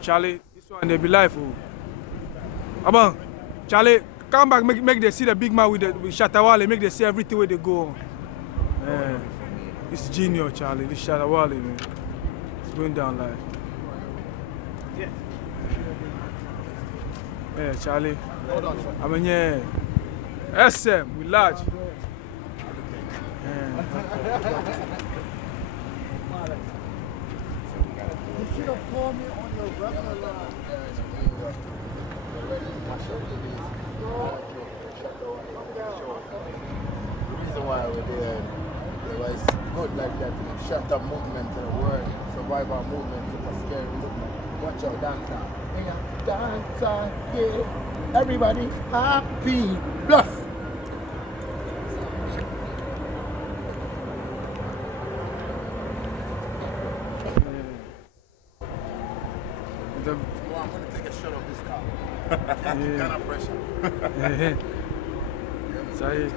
Charlie, this one they be live. Oh. Abang, Charlie, come back, make they see the big man with Shatta wale, make they see everything where they go on. It's genius, Charlie. This Shatta wale, man. It's going down live. Yeah, Charlie. I mean, yeah. SM, we large. Yeah. You should have called me on your regular line. The reason why we're there, it was good like that. Shatta movement to the world, survival movement with a scary movement. Watch out, dancer. Dancer, yeah. Everybody happy. Bluff. I'm going to take a shot of this car. Yeah. Kind of pressure. Ça y est.